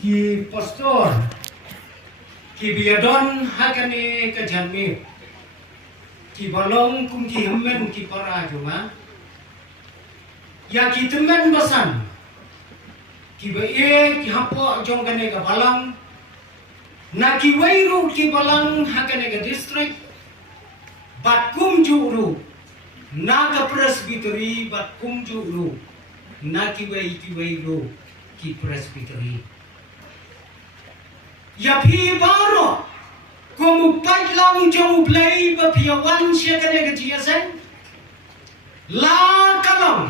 ki pastor ki biadon hakane ka janmi ki balong kum ki hammen ki para juma ya ki temen basan ki ba ki hapo jong kane ka balang na ki wairu ki balang hakane ka district bat kum juru naga presbytery bat kum juru na ki wairu ki presbytery ya phi baro komu pai long jong play ba phi wan she kane ka ji asen la kalong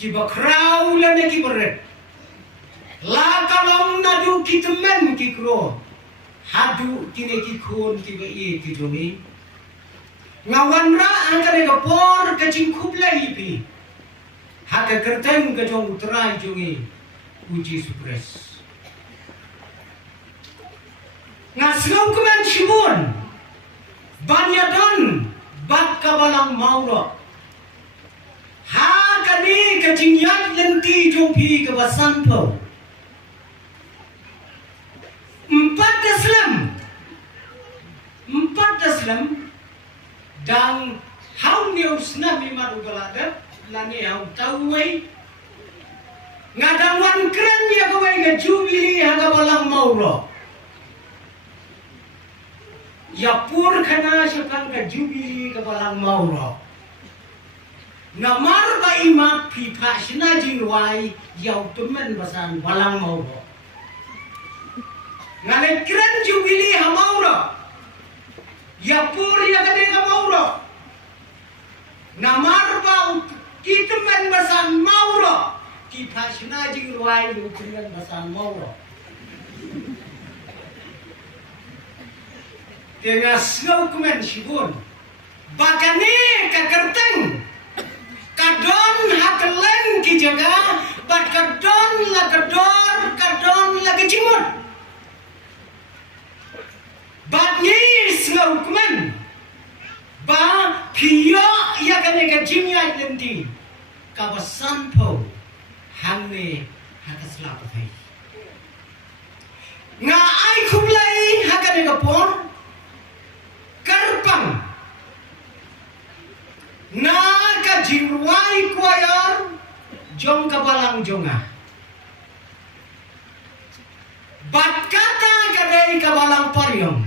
ki ba kraw la ne ki beret la kalong nadu ki temen ki kro hadu kine ki khun ki ba e ki jomi ngawan ra angkane ka por ka jing khup lai pi haka kerteng ka jong utrai jongi uji supres ngaslo kuman shibun banyadon bat kabalang mauro ha kani ka jing yat lenti jong pi ka basan po empat Islam dan hau neus nabi maru galada lani hau tauway ngadawan keren ya gawai ga jubili haga balang mauro ya pur khana syakang ka jubili ka balang mauro namar ba imak pipha sina jingwai yau temen basan balang mauro ngale keren jubili ha mauro ya pur ya kade ka mauro namar ba kitemen basan mauro ki phashna jingwai lu temen basan mauro tengah slow kumen shibun bakane ka kerteng kadon hakelen ki jaga bat kadon la kador kadon la kecimut bat ni slow kumen ba phiyo ya kane ka jingya lendi ka basan po hangne hakasla pathai nga ai khumlai hakane ka por karpang naga jingwai kuayar jong kabalang jonga bat kata kadai kabalang paryong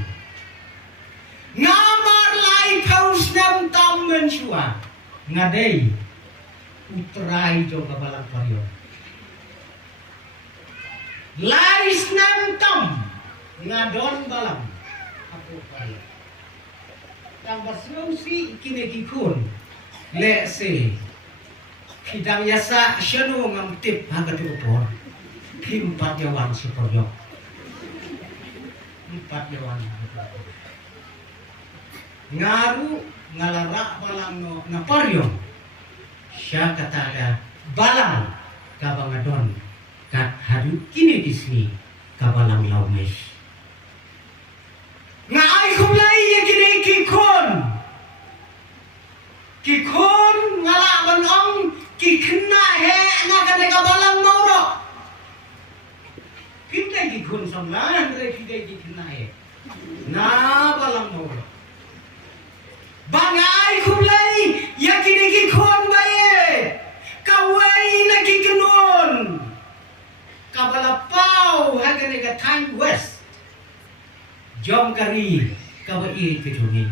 namar lai paus nam tam menshua ngadai utrai jong kabalang paryong lai nam tam ngadon balang aku paryong tambah si kini KHUN le se kidang yasa syanu ngamtip haga tu por pim pat yawan superyo empat yawan ngaru ngalara balang no naparyo sya kata ada balang kabangadon kat hadu kini di sini kabalang laumesh ngai khumlai ye kini KHUN ngala banong ki khna he na kane ka balang mauro pindai KHUN samla andre pindai ki khna he na balang mauro bangai khumlai ye kini KHUN bae kawai na ki knun kabalapau ha kane ka Thai West jom kari kawai ke jumi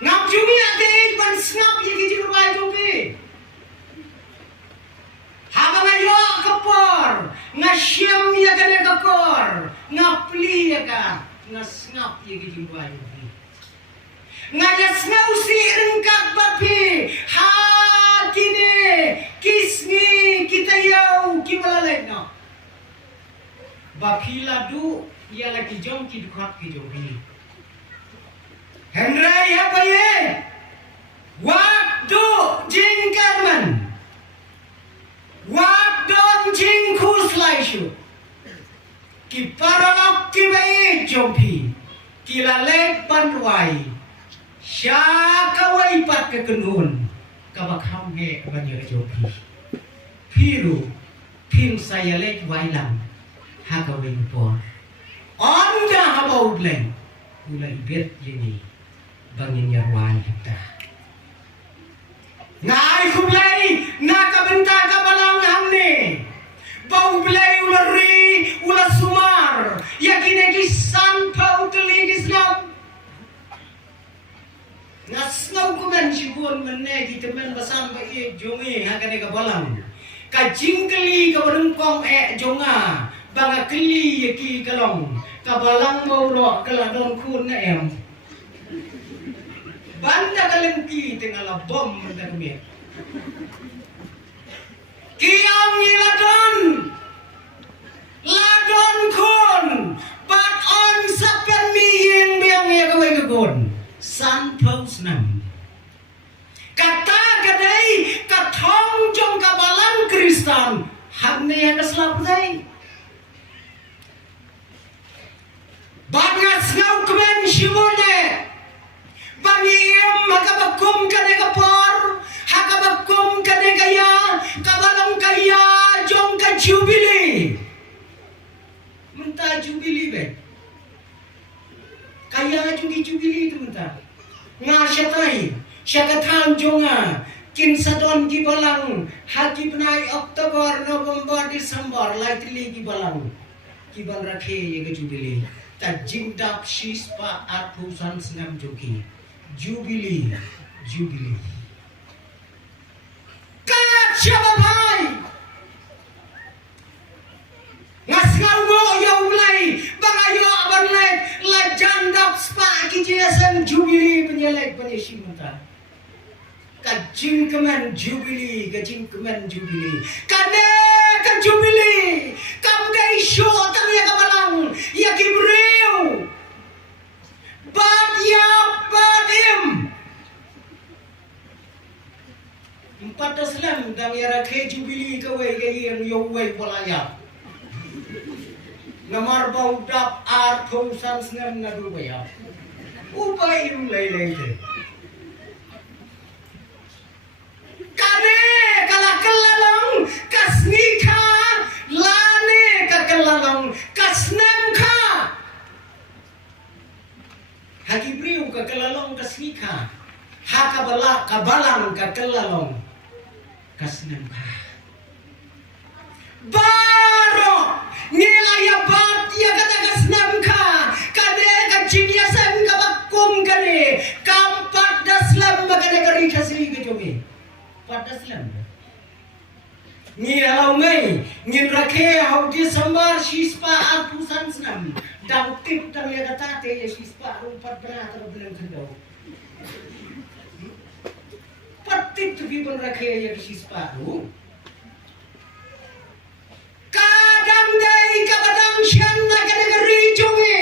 ngap jumi ate ban snap ye ki jurbai jumi haga mayo kapor ngasyam ye kane kapor ngapli ye ka ngasngap ye ki jurbai jumi ngajas ngausi rengkat bapi ha kini kisni kita yau kibalalai no bapi ladu ia lagi jom ki dukhat ki jumi Henry apa ye? Waktu jingkarman, waktu jingkus laisu, kiparalok kibai jompi, kilalek panwai, syakawai pat kekenun, kabak hamge banyak jompi, piru Pin saya lek wailang hakawing por. Anda habau bleng. Ulai bet ini bangin yarwai kita. Ngai kublai naka benta ka balang hamne. Bau blai ulari ulas sumar. Yakine kisan pau teli kisnam. Ngasnau kumen sibun menne kita men basan ba e jongi hakane ka balang. Ka jingkeli ka berengkong jonga. Banga keli yaki kalong. Ka balang mau ro kala don KHUN na em. Banda kalengki tengah bom mendak mir. Kiam ladon KHUN bat on sapen mi yang biang ya kawai kegon san pos nam kata kadai katong jong kabalang Kristen hamne yang keslap dai bat ngasngau kemen shimone bangiem hakabakum kane kapor hakabakum kane kaya kabalang kaya jong ka jubili mentah jubili be kaya jubili itu mentah ngasyatai syakatan jonga kin sadon ki balang haki benai Oktober November Desember laitli ki balang ki bal rakhe ye jubili ta jingdap shispa athusan SNEM joki jubili kacau bhai ngasngau mo yo ulai bangayo abanlek la jandap spa ki jesen jubili penyelek penyeshi muta kajing kemen jubili kane ka jubili kam dai show tang ya kabalang ya kibreu bat ya badim 14 dang ya rakhe jubili ka wei ga yang yo wei polaya Namar bau dap athusan SNEM NADUH ya. Upai lei de. Kane kala kelalong kasnika lane ka kelalong kasnem kha. Hagi briu ka kelalong kasnika. Hakabala kabalang ka kelalong kasnem kha. Baro nilai bat ya kata kasnem kha kade kacing ya sem ka bakum kane kampat daslam bakane kari khasi ke jomi pat daslam ni halau mai ngin rakhe hau Desember shispa athusan SNEM dang tip dang ya kata te ya shispa rumpat bra ta bilang khadau patit tu bi ban rakhe ya shispa ru kadang dai kabadang sian na kadagari jongi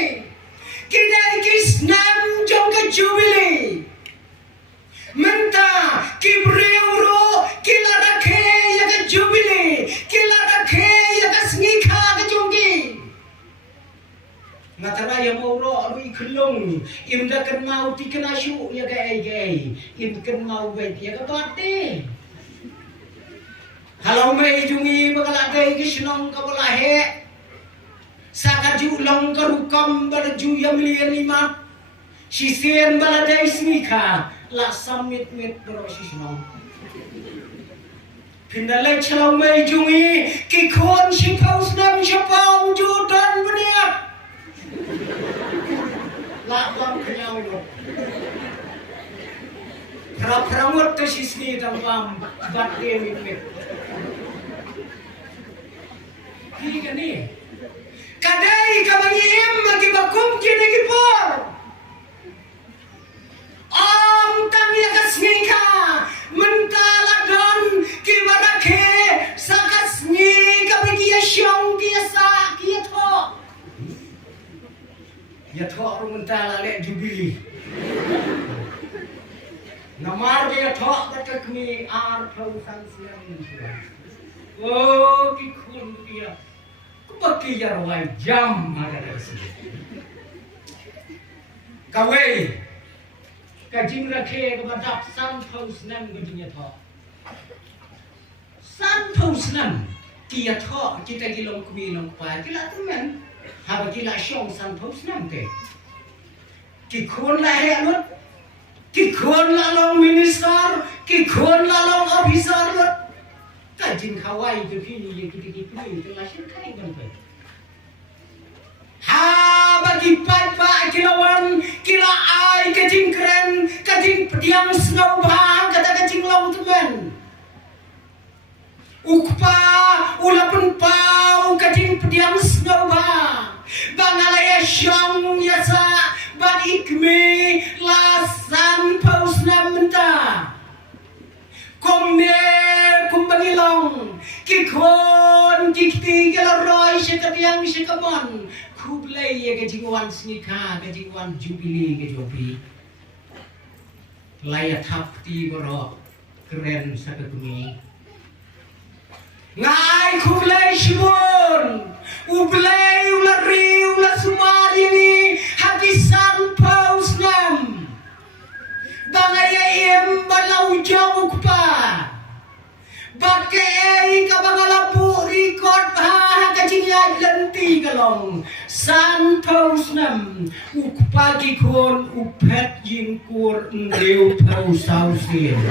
kidai kisnam jong ka jubili menta kibriuro kila rakhe ya ka jubili kila rakhe ya ka snika ka jongi matara ya moro alu iklong imda kan mau tikna shu ya ka ai im kan mau bet ya ka pate Halau mai jungi bagala dai kisnong ka bola he sakaju long ka rukam barju yamli lima SIEN bala dai snika la summit mit bro sisnong pindalai chalau mai jungi ki KHUN shipau SNEM shipau judan beniat la lam kenyau lo Pramut ke sisni dalam batte mit Kini kani kadai kabangiem bagi bakum kini kipor tang ya kasnika mentala don kibarakhe sakasni kabagi IASHONG biasa kiatho ya tho mentala le jubili Namar dia thok batak mi athusan SNEM oh ki KHUN dia Baki yarwai jam ada rasi. Kawai kajing rakhe kepada san thau SNEM gudinya tho. San thau SNEM kia tho kita gilong kubi long pa kila temen haba kila syong san pos nam te ki khun la he lut ki khun la long minister ki khun la long officer lut ka jin khawai ke phi ni ki ki phi ke la shin khai ban pe ha bagi pat pa kilawan kila ai ke jin kren ka jin pediang snow bang kata ka jin long temen ukpa ulapun pau kading pediang snowa bangalaya syong yasa ban ikme lasan pausna menta komne kumbangilong kikon kikti galaroi sekadiang sekabon kublai ye kajingwan snika kajingwan jubili kejopi layak hafti boro keren sakakuni ngai kublai shibon ublai ulari ulasumari ni habisan pausnam bangaya em balau jauh pa bakke ei ka bangala bu record ha kajinya lenti kalong san pausnam ukpa ki kon upet yin kur ndeu pausau sien